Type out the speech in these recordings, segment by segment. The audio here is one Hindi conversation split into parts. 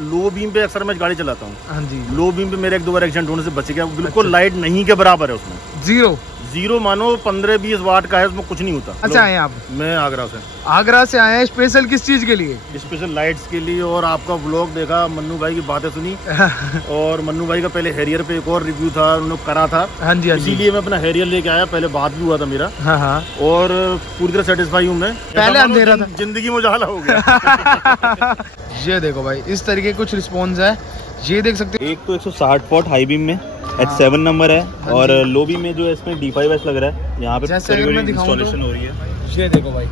लो बीम पे अक्सर मैं गाड़ी चलाता हूँ। हाँ जी। लो बीम पे मेरे 1-2 बार एक्सीडेंट होने से बच गया। बिल्कुल अच्छा। लाइट नहीं के बराबर है उसमें, जीरो मानो 15-20 वाट का है, उसमें कुछ नहीं होता। अच्छा आए आप? मैं आगरा से। आगरा से आए हैं स्पेशल किस चीज के लिए? स्पेशल लाइट्स के लिए। और आपका व्लॉग देखा, मन्नू भाई की बातें सुनी और मन्नू भाई का पहले हैरियर पे एक और रिव्यू था, उन्होंने करा था। हाँ जी, इसीलिए मैं अपना हैरियर लेके आया। पहले बात भी हुआ था मेरा। हाँ। और पूरी तरह सेटिस्फाई हूँ मैं। पहले अंधेरा था, जिंदगी में उजाला हो गया। ये देखो भाई, इस तरीके कुछ रिस्पॉन्स है, ये देख सकते हो। एक तो 160 वॉट हाई बीम में H7 नंबर है। हाँ। और लो बीम में जो है इसमें D5S लग रहा है। यहाँ पे इंस्टॉलेशन हो रही है। ये देखो भाई।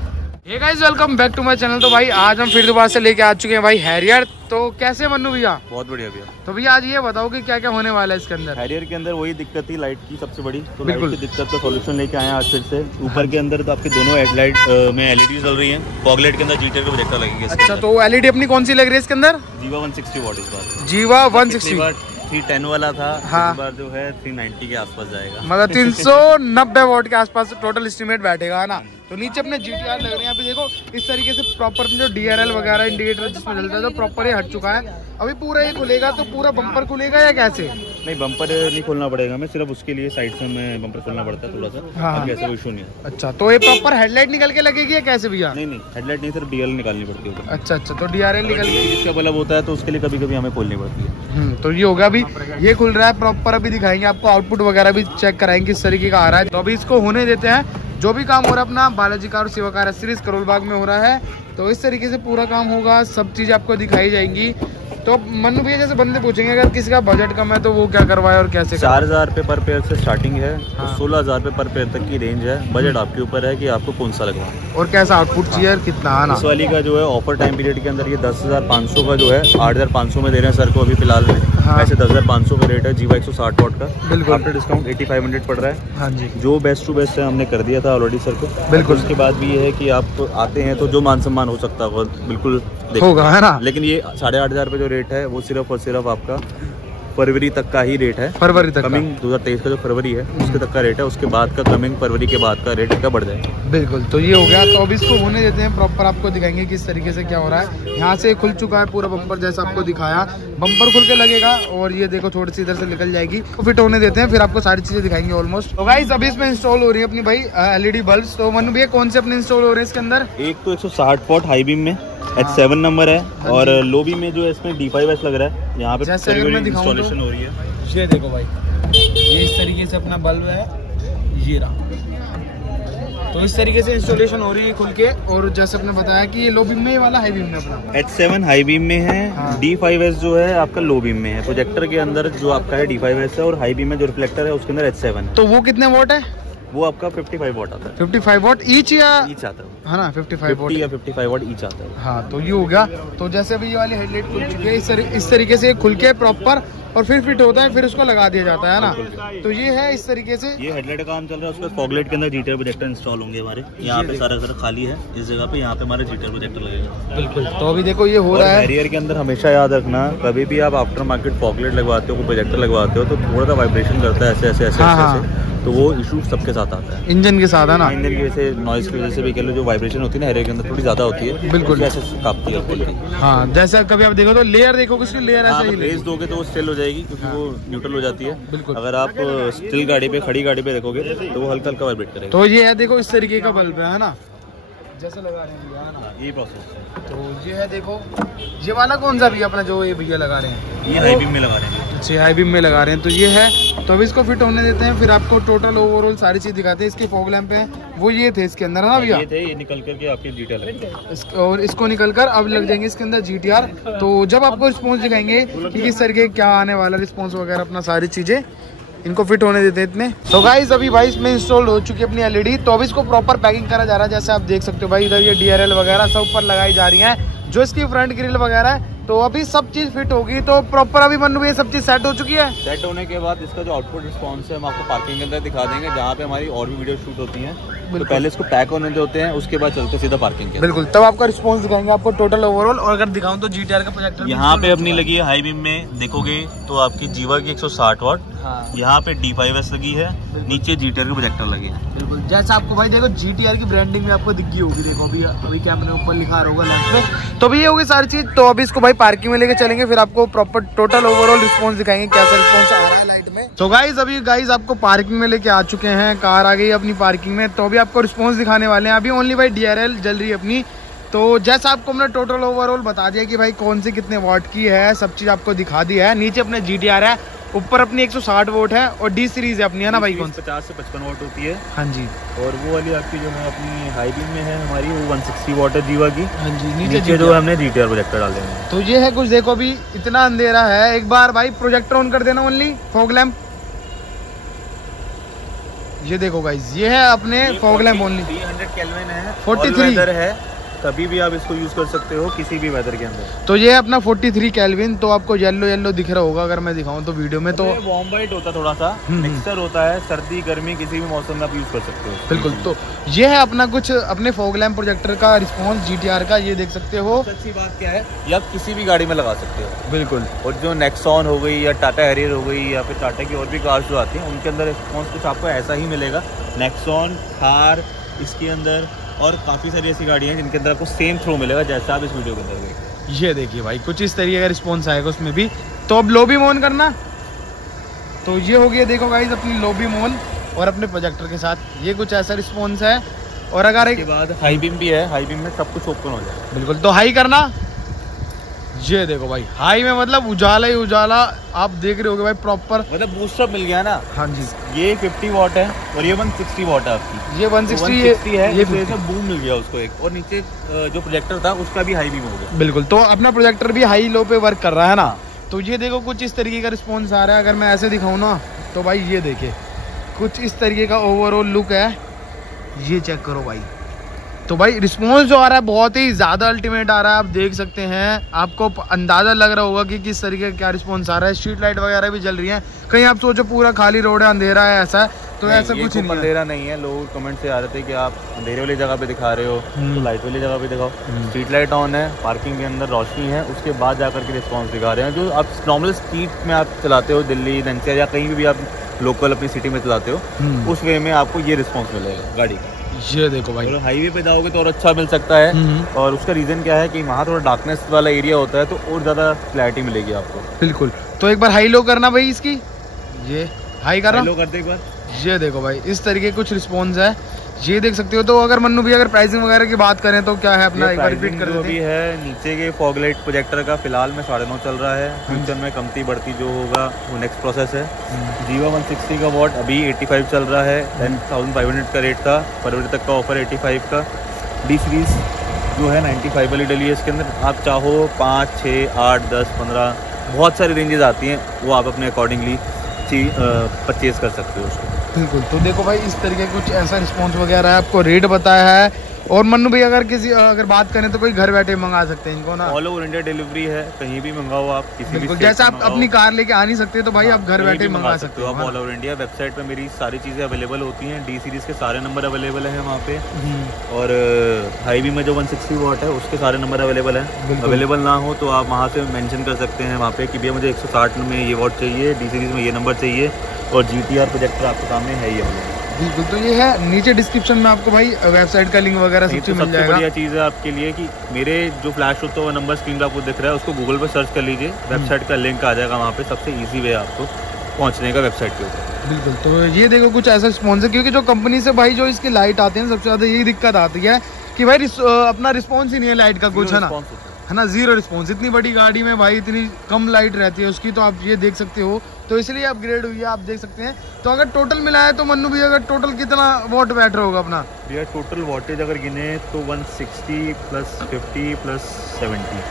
Hey guys, welcome back to my channel. तो भाई आज हम फिर दोबारा से लेके आ चुके हैं भाई हैरियर। तो कैसे मन्नू भैया? बहुत बढ़िया भैया। तो भैया आज ये बताओ कि क्या क्या होने वाला है इसके अंदर? हैरियर के अंदर वही दिक्कत थी लाइट की सबसे बड़ी, तो लाइट की दिक्कत का सॉल्यूशन लेके आए हैं आज फिर से। ऊपर के अंदर तो आपके दोनों हेडलाइट में LED चल रही है, फॉग लाइट के अंदर GTR का प्रोजेक्टर लगेगा। अच्छा, तो LED अपनी कौन सी लग रही है इसके अंदर? जीवा 160 वॉट इस बार। जीवा 160 310 वाला था। हाँ। इस बार जो है 390 के आसपास जाएगा, मतलब 390 वॉट के आसपास टोटल एस्टिमेट बैठेगा, है ना। तो नीचे अपने GTR लग रहे हैं यहाँ पे, देखो इस तरीके से प्रॉपर जो DRL वगैरह इंडिकेटर जिसमें चलता है तो प्रॉपर ये हट चुका है। अभी पूरा ये खुलेगा तो पूरा बम्पर खुलेगा या कैसे? नहीं, बम्पर नहीं खोलना पड़ेगा, मैं सिर्फ उसके लिए साइड से हमें बम्पर खोलना पड़ता है थोड़ा सा। हाँ। ऐसा कोई इशू नहीं है। अच्छा, तो ये प्रॉपर हेडलाइट निकल के लगेगी या कैसे भैया? नहीं, हेडलाइट नहीं, सिर्फ DRL निकालनी पड़ती है। अच्छा, तो DRL निकल के इसका बल्ब होता है तो उसके लिए कभी कभी हमें खोलनी पड़ती है। तो ये होगा, अभी ये खुल रहा है प्रॉपर। अभी दिखाएंगे आपको आउटपुट वगैरह भी चेक कराएंगे किस तरीके का आ रहा है। तो अभी इसको होने देते हैं। जो भी काम हो रहा है अपना बालाजी कार और शिवा कार सीरीज करोल बाग में हो रहा है, तो इस तरीके से पूरा काम होगा, सब चीज़ आपको दिखाई जाएंगी। तो मन्नू भैया जैसे बंदे पूछेंगे अगर किसी का बजट कम है तो वो क्या करवाए और कैसे? 4000 रुपये पर पेयर से स्टार्टिंग है। हाँ। 16000 रुपये पर पेयर तक की रेंज है। बजट आपके ऊपर है कि आपको कौन सा लगवाए और कैसा आउटपुट चाहिए, कितना आना। इस वाली का जो है ऑफर टाइम पीरियड के अंदर ये 10,500 का जो है 8,500 में दे रहे हैं सर को अभी फिलहाल में। हाँ। ऐसे 10,500 का रेट है जीवा 160 वॉट का। बिल्कुल, आफ्टर डिस्काउंट 8500 पड़ रहा है। हाँ जी, जो बेस्ट टू बेस्ट है हमने कर दिया था ऑलरेडी सर को। बिल्कुल, उसके बाद भी ये है कि आप आते हैं तो जो मान सम्मान हो सकता है बिल्कुल होगा, है ना। लेकिन ये 8,500 रुपये जो रेट है वो सिर्फ और सिर्फ आपका फरवरी तक का ही रेट है। फरवरी तक, कमिंग 2023 का जो फरवरी है उसके तक का रेट है। उसके बाद का कमिंग फरवरी के बाद का रेट का बढ़ जाएगा। बिल्कुल, तो ये हो गया। तो अब इसको होने देते हैं, प्रॉपर आपको दिखाएंगे किस तरीके से क्या हो रहा है। यहाँ से खुल चुका है पूरा बम्पर, जैसा आपको दिखाया बम्पर खुल के लगेगा। और ये देखो थोड़ी सी इधर से निकल जाएगी, तो फिट होने देते हैं, फिर आपको सारी चीजें दिखाएंगे ऑलमोस्ट। तो गाइस अभी इसमें इंस्टॉल हो रही है अपनी भाई LED बल्ब। तो मनु भैया कौन से अपने इंस्टॉल हो रहे हैं इसके अंदर? एक तो 160 वॉट हाई बीम में H7 नंबर है। हाँ। और लो बीम में जो है इसमें D5S लग रहा है। यहाँ पे इंस्टॉलेशन हो रही है। ये देखो भाई, ये इस तरीके से अपना बल्ब है, ये रहा। तो इस तरीके से इंस्टॉलेशन हो रही है खुल के। और जैसे आपने बताया कि ये लो बीम में वाला हाई बीम में अपना H7 हाई बीम में है। हाँ। D5S जो है आपका लो बीम में है। प्रोजेक्टर के अंदर जो आपका है D5S है और हाई बीम में जो रिफ्लेक्टर है उसके अंदर H7। तो वो कितने वोट है? वो आपका 55 वॉट आता है। 55 वॉट ईच या ईच आता है ना? 55 वॉट या 55 वॉट ईच आता है। हाँ, तो ये हो गया। तो जैसे अभी ये वाली हेडलाइट खुल चुकी है इस तरीके से खुल के प्रॉपर, और फिर फिट होता है, फिर उसको लगा दिया जाता है ना। तो ये है इस तरीके से ये हेडलाइट का काम चल रहा है। उसके फॉग लाइट के अंदर GTR प्रोजेक्टर इंस्टॉल होंगे हमारे। यहाँ पे सारा खाली है, इस जगह पे यहाँ पे हमारे GTR प्रोजेक्टर लगेगा। बिल्कुल, तो अभी देखो ये हो रहा है। हैरियर के अंदर हमेशा याद रखना, कभी भी आप आफ्टर मार्केट फॉग लाइट लगवाते हो, प्रोजेक्टर लगवाते हो तो थोड़ा सा वाइब्रेशन करता है ऐसे ऐसे ऐसे। तो वो इशू सबके साथ आता है, इंजन के साथ, है ना। इंजन की वजह से, नॉइज की वजह से भी कह लो, जो वाइब्रेशन होती है ना हैरियर के अंदर थोड़ी ज्यादा होती है। बिल्कुल, ऐसे कांपती है। हाँ, जैसा कभी आप देखो तो लेयर देखो, किसकी लेयर ऐसे ही रेस दोगे तो वो स्टिल हो जाएगी, क्योंकि वो न्यूट्रल हो जाती है। बिल्कुल, अगर आप स्टिल गाड़ी पे, खड़ी गाड़ी पे देखोगे तो वो हल्का हल्का वाइब्रेट करेगा। तो ये है देखो इस तरीके का बल्ब है ना, जैसे लगा रहे हैं ना, ये प्रोसेस। तो ये है देखो, ये वाला कौन सा भैया अपना जो ये भैया लगा रहे हैं? ये हाई बीम में लगा रहे हैं। अच्छा, हाई बीम में लगा रहे हैं। तो ये है, तो अभी इसको फिट होने देते हैं, फिर आपको टोटल ओवरऑल सारी चीज दिखाते हैं। इसके फॉग लैंप है वो ये थे इसके अंदर, है ना भैया? ये थे, ये निकल करके आपके GTR और इसको निकल कर अब लग जाएंगे इसके अंदर GTR। तो जब आपको रिस्पॉन्स दिखाएंगे कि किस तरीके क्या आने वाला रिस्पॉन्स वगैरह, अपना सारी चीजें इनको फिट होने देते हैं इतने। तो गाइस अभी भाई इसमें इंस्टॉल हो चुकी है अपनी LED। तो अभी इसको प्रॉपर पैकिंग करा जा रहा है। जैसे आप देख सकते हो भाई, इधर ये DRL वगैरह सब ऊपर लगाई जा रही है, जो इसकी फ्रंट ग्रिल वगैरह है। तो अभी सब चीज फिट होगी। तो प्रॉपर अभी मनु भैया सब चीज सेट हो चुकी है। सेट होने के बाद इसका जो आउटपुट रिस्पॉन्स है हम आपको पार्किंग के अंदर दिखा देंगे, जहाँ पे हमारी और भी वीडियो शूट होती है। तो पहले इसको पैक होने देते हैं, उसके बाद चलते सीधा पार्किंग के। बिल्कुल, तब आपका रिस्पॉन्स दिखाएंगे आपको टोटल ओवरऑल। और अगर दिखाऊं तो GTR का प्रोजेक्टर यहाँ पे अपनी लगी है। हाई बीम में देखोगे तो आपकी जीवा की 160 वॉट। हाँ। यहाँ पे D5S लगी है, नीचे GTR के प्रोजेक्टर लगे हैं। बिल्कुल, जैसा आपको भाई देखो GTR की ब्रांडिंग में आपको दिखी होगी। देखो अभी कैमरे ऊपर लिखा होगा लेफ्ट पे। तो अभी ये होगी सारी चीज। तो अभी इसको भाई पार्किंग में लेके चलेंगे, फिर आपको प्रॉपर टोटल ओवरऑल रिस्पॉन्स दिखाएंगे कैसा रिस्पॉन्स आ रहा है लाइट में। तो गाइज अभी गाइज आपको पार्किंग में लेके आ चुके हैं, कार आ गई अपनी पार्किंग में, तो अभी आपको रिस्पॉन्स दिखाने वाले हैं। अभी ओनली भाई DRL जल रही है अपनी। तो जैसा आपको हमने टोटल ओवरऑल बता दिया कि भाई कौन सी कितने वाट की है, सब चीज आपको दिखा दिया है। नीचे अपने GTR है, ऊपर अपनी 160 वोट है और D सीरीज है अपनी, है ना भाई? कौन 50 से 55 वोट होती है। हाँ जी। और वो वाली आपकी जो है अपनी हाई बीम में है हमारी, वो 160 वोट है जीवा की। हाँ जी। नीचे जो हमने GTR प्रोजेक्टर डाले हैं। तो ये है कुछ, देखो अभी इतना अंधेरा है, एक बार भाई प्रोजेक्टर ऑन कर देना, ओनली फॉग लैम्प। ये देखो गाइस, ये है अपने फॉग लैम्प ओनली। 300 केल्विन है, 43 है, कभी भी आप इसको यूज कर सकते हो किसी भी वेदर के अंदर। तो ये है अपना 43 केल्विन। तो आपको येलो येलो दिख रहा होगा अगर मैं दिखाऊं तो वीडियो में। तो वार्म वाइट होता है, थोड़ा सा मिक्सर होता है, सर्दी गर्मी किसी भी मौसम में आप यूज कर सकते हो। बिल्कुल। तो ये है अपना कुछ अपने फॉग लैम्प प्रोजेक्टर का रिस्पॉन्स GTR का, ये देख सकते हो। अच्छी बात क्या है, ये आप किसी भी गाड़ी में लगा सकते हो। बिल्कुल। और जो नेक्सॉन हो गई या टाटा हैरियर हो गई या फिर टाटा की और भी कार्स जो आती हैं, उनके अंदर रिस्पॉन्स कुछ आपको ऐसा ही मिलेगा। नेक्सॉन, थार, इसके अंदर और काफ़ी सारी ऐसी गाड़ियाँ हैं जिनके अंदर आपको सेम थ्रो मिलेगा जैसा आप इस वीडियो के अंदर देखें। ये देखिए भाई, कुछ इस तरीके का रिस्पॉन्स आएगा उसमें भी। तो अब लॉबी मोन करना, तो ये हो गया देखो गाइस अपनी लॉबी मोन और अपने प्रोजेक्टर के साथ ये कुछ ऐसा रिस्पॉन्स है। और अगर इसके बाद हाई बीम भी है, हाई बीम में सब कुछ ओपन हो जाएगा। बिल्कुल। तो हाई करना, ये देखो भाई हाई में मतलब उजाला ही उजाला, आप देख रहे होगे भाई प्रॉपर, मतलब बूस्टर मिल गया ना। हाँ जी। ये 50 वॉट है और ये 160 वॉट है आपकी। ये 160 है, ये बूम मिल गया उसको एक। और नीचे जो प्रोजेक्टर था उसका भी हाई बीम हो गया। बिल्कुल। तो अपना प्रोजेक्टर भी हाई लो पे वर्क कर रहा है ना। तो ये देखो कुछ इस तरीके का रिस्पॉन्स आ रहा है। अगर मैं ऐसे दिखाऊं ना तो भाई ये देखिए कुछ इस तरीके का ओवरऑल लुक है, ये चेक करो भाई। तो भाई रिस्पॉन्स जो आ रहा है बहुत ही ज़्यादा अल्टीमेट आ रहा है, आप देख सकते हैं। आपको अंदाज़ा लग रहा होगा कि किस तरीके का क्या रिस्पॉन्स आ रहा है। स्ट्रीट लाइट वगैरह भी जल रही है, कहीं आप सोचो पूरा खाली रोड है, अंधेरा है, ऐसा है तो ऐसा कुछ नहीं है। अंधेरा नहीं है। लोग कमेंट से आ रहे थे कि आप अंधेरे वाली जगह पे दिखा रहे हो, तो लाइट वाली जगह पे दिखाओ। स्ट्रीट लाइट ऑन है, पार्किंग के अंदर रोशनी है, उसके बाद जाकर के रिस्पॉन्स दिखा रहे हैं। जो आप नॉर्मल स्ट्रीट में आप चलाते हो, दिल्ली NCR या कहीं भी आप लोकल अपनी सिटी में चलाते हो, उस वे में आपको ये रिस्पॉन्स मिलेगा गाड़ी का। ये देखो भाई, और हाईवे पे जाओगे तो और अच्छा मिल सकता है। और उसका रीजन क्या है कि वहाँ थोड़ा डार्कनेस वाला एरिया होता है, तो और ज़्यादा क्लैरिटी मिलेगी आपको। बिल्कुल। तो एक बार हाई लो करना भाई इसकी, ये हाई करना, लो कर दे एक बार। ये देखो भाई इस तरीके कुछ रिस्पॉन्स है, ये देख सकते हो। तो अगर मन्नू भी अगर प्राइसिंग वगैरह की बात करें तो क्या है अपना, एक बार रिपीट कर देते हैं। है नीचे के फॉग लाइट प्रोजेक्टर का फिलहाल में 9.5 चल रहा है। फ्यूचर में कमती बढ़ती जो होगा वो नेक्स्ट प्रोसेस है। जीवा 160 का वॉट अभी 85 चल रहा है, 10,500 का रेट था, फरवरी तक का ऑफर 85 का। D सीरीज जो है 95 वाली डली है इसके अंदर। आप चाहो 5, 6, 8, 10, 15 बहुत सारी रेंजेस आती हैं, वो आप अपने अकॉर्डिंगली परचेज कर सकते हो उसको। बिल्कुल। तो देखो भाई इस तरीके कुछ ऐसा रिस्पॉन्स वगैरह है, आपको रेट बताया है। और मन्नू भाई अगर बात करें तो कोई घर बैठे मंगा सकते हैं इनको ना, ऑल ओवर इंडिया डिलीवरी है, कहीं भी मंगाओ आप, किसी भी जैसे आप अपनी कार लेके आ नहीं सकते तो भाई आप घर बैठे मंगा सकते हो आप ऑल ओवर इंडिया। वेबसाइट पे मेरी सारी चीजें अवेलेबल होती हैं, D सीरीज के सारे नंबर अवेलेबल है वहाँ पे। और हाई बी में जो 160 वॉट है उसके सारे नंबर अवेलेबल है। अवेलेबल ना हो तो आप वहाँ से मेंशन कर सकते हैं वहाँ पे कि भैया मुझे 160 में ये वॉट चाहिए, D सीरीज में ये नंबर चाहिए, और GTR प्रोजेक्टर आपके सामने है ही है। बिल्कुल। तो ये है नीचे डिस्क्रिप्शन में आपको भाई वेबसाइट का लिंक वगैरह सब चीज मिल जाएगा। बढ़िया चीज़ है आपके लिए कि मेरे जो फ्लैश होता है वो नंबर स्क्रीन पर आपको दिख रहा है, उसको गूगल पे सर्च कर लीजिए, वेबसाइट का लिंक आ जाएगा वहाँ पे। सबसे इजी वे आपको पहुँचने का वेबसाइट के ऊपर। बिल्कुल। तो ये देखो कुछ ऐसा रिस्पॉन्स है, क्योंकि जो कंपनी से भाई जो इसकी लाइट आती है सबसे ज़्यादा यही दिक्कत आती है कि भाई अपना रिस्पॉन्स ही नहीं है लाइट का कुछ, है ना, जीरो रिस्पॉन्स। इतनी बड़ी गाड़ी में भाई इतनी कम लाइट रहती है उसकी, तो आप ये देख सकते हो। तो इसलिए अपग्रेड हुई है, आप देख सकते हैं। तो अगर टोटल मिला है तो मन्नू भी अगर टोटल कितना वॉट बैटरी होगा अपना? भैया टोटल वॉटेज अगर गिने तो 160 + 50 + 70।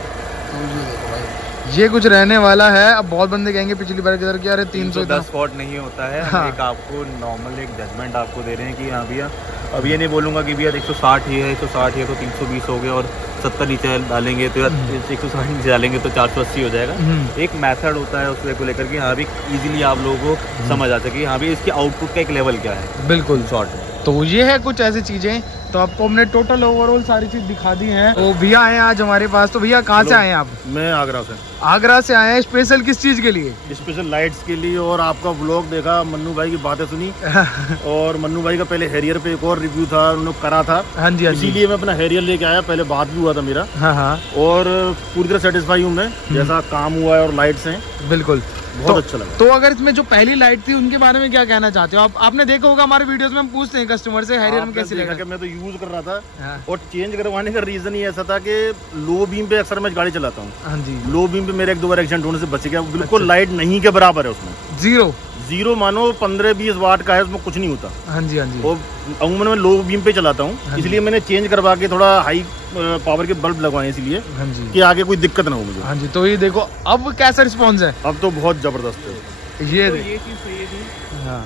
तो ये देखो भाई ये कुछ रहने वाला है। अब बहुत बंदे कहेंगे पिछली बार की तरह कि अरे 310 वॉट नहीं होता है। हाँ। एक आपको नॉर्मल एक जजमेंट आपको दे रहे हैं कि हाँ भैया, अब ये नहीं बोलूँगा कि भैया 160 ही है, 160 है तो 320 हो गया, और 70 नीचे डालेंगे तो 160 नीचे डालेंगे तो 480 हो जाएगा। एक मेथड होता है उसको लेकर के हाँ भी इजीली आप लोगों को समझ आ सके हाँ भी इसके आउटपुट का एक लेवल क्या है। बिल्कुल शॉर्ट में। तो ये है कुछ ऐसी चीजें। तो आपको हमने टोटल ओवरऑल सारी चीज दिखा दी है। तो भैया आए आज हमारे पास। तो भैया कहाँ से आए हैं आप? मैं आगरा से। आगरा से आए हैं। स्पेशल किस चीज के लिए? स्पेशल लाइट्स के लिए। और आपका व्लॉग देखा, मन्नू भाई की बातें सुनी और मन्नू भाई का पहले हैरियर पे एक और रिव्यू था, उन्होंने करा था। हाँ जी, इसीलिए मैं अपना हैरियर लेके आया। पहले बात भी हुआ था मेरा। हाँ। और पूरी तरह सेटिस्फाई हूँ मैं, जैसा काम हुआ है और लाइट्स हैं। बिल्कुल, बहुत अच्छा लगा। तो अगर इसमें जो पहली लाइट थी उनके बारे में क्या कहना चाहते हो? आपने देखा होगा हमारे वीडियोस में हम पूछते हैं कस्टमर से हैरियर में कैसी लगा। मैं तो यूज कर रहा था। हाँ। और चेंज करवाने का रीजन ही ऐसा था कि लो बीम पे अक्सर मैं गाड़ी चलाता हूँ। हाँ जी। लो बीम पे मेरे 1-2 बार एक्सीडेंट होने से बच गया। बिल्कुल लाइट नहीं के बराबर है उसमें। जीरो मानो 15-20 वाट का है, उसमें कुछ नहीं होता। हाँ जी। और अमूमन मैं लो बीम पे चलाता हूँ। हाँ, इसलिए मैंने चेंज करवा के थोड़ा हाई पावर के बल्ब लगवाए, इसलिए हाँ जी, कि आगे कोई दिक्कत ना हो मुझे। हाँ जी। तो ये देखो अब कैसा रिस्पॉन्स है। अब तो बहुत जबरदस्त है। ये चीज सही है जी। हाँ,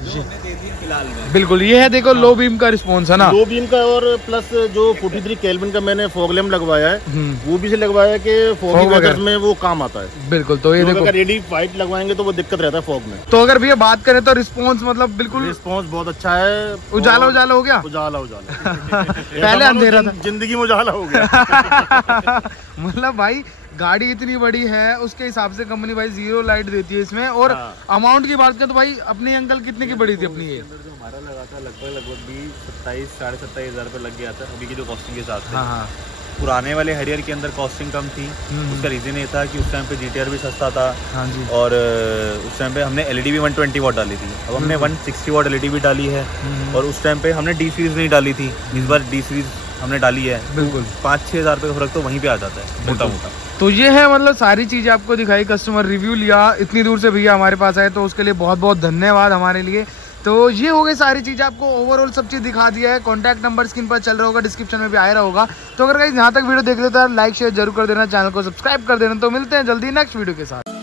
जो हमने दे दी फिलहाल में। बिल्कुल ये है। देखो लो बीम का रिस्पॉन्स है ना, लो बीम का। और प्लस जो 43 केल्विन का मैंने फॉग लैम्प लगवाया है, वो भी से लगवाया है कि फॉगी वेदर्स में वो काम आता है। बिल्कुल। तो ये देखो अगर रेडी वाइट लगवाएंगे तो वो दिक्कत रहता है फॉग में। तो अगर भैया बात करें तो रिस्पॉन्स मतलब बिल्कुल रिस्पॉन्स बहुत अच्छा है। उजाला हो गया। उजाला पहले अंधेरा था, जिंदगी में उजाला हो गया। मतलब भाई गाड़ी इतनी बड़ी है, उसके हिसाब से कंपनी भाई 0 लाइट देती है इसमें। और अमाउंट की बात करें तो भाई अपनी अंकल कितने की बड़ी थी अपनी? ये जो हमारा लगा था लगभग भी 27-27.5 हज़ार रुपये लग गया था अभी की जो कॉस्टिंग के हिसाब से। हाँ। पुराने वाले हैरियर के अंदर कॉस्टिंग कम थी। उसका रीजन ये था कि उस टाइम पे GTR भी सस्ता था। हाँ जी। और उस टाइम पे हमने LED भी 120 वाट डाली थी। अब हमने 160 वाट LED भी डाली है। और उस टाइम पे हमने D सीरीज नहीं डाली थी, इस बार D सीरीज हमने डाली है। बिल्कुल 5-6 हज़ार रुपये का फर्क तो वहीं पे आ जाता है मोटा मोटा। तो ये है मतलब सारी चीजें आपको दिखाई, कस्टमर रिव्यू लिया, इतनी दूर से भैया हमारे पास आए तो उसके लिए बहुत बहुत धन्यवाद हमारे लिए। तो ये हो गई सारी चीजें, आपको ओवरऑल सब चीज दिखा दिया है। कॉन्टैक्ट नंबर स्क्रीन पर चल रहा होगा, डिस्क्रिप्शन में भी आ रहा होगा। तो अगर गाइस यहाँ तक वीडियो देख लेते हैं लाइक शेयर जरूर कर देना, चैनल को सब्सक्राइब कर देना। तो मिलते हैं जल्दी नेक्स्ट वीडियो के साथ।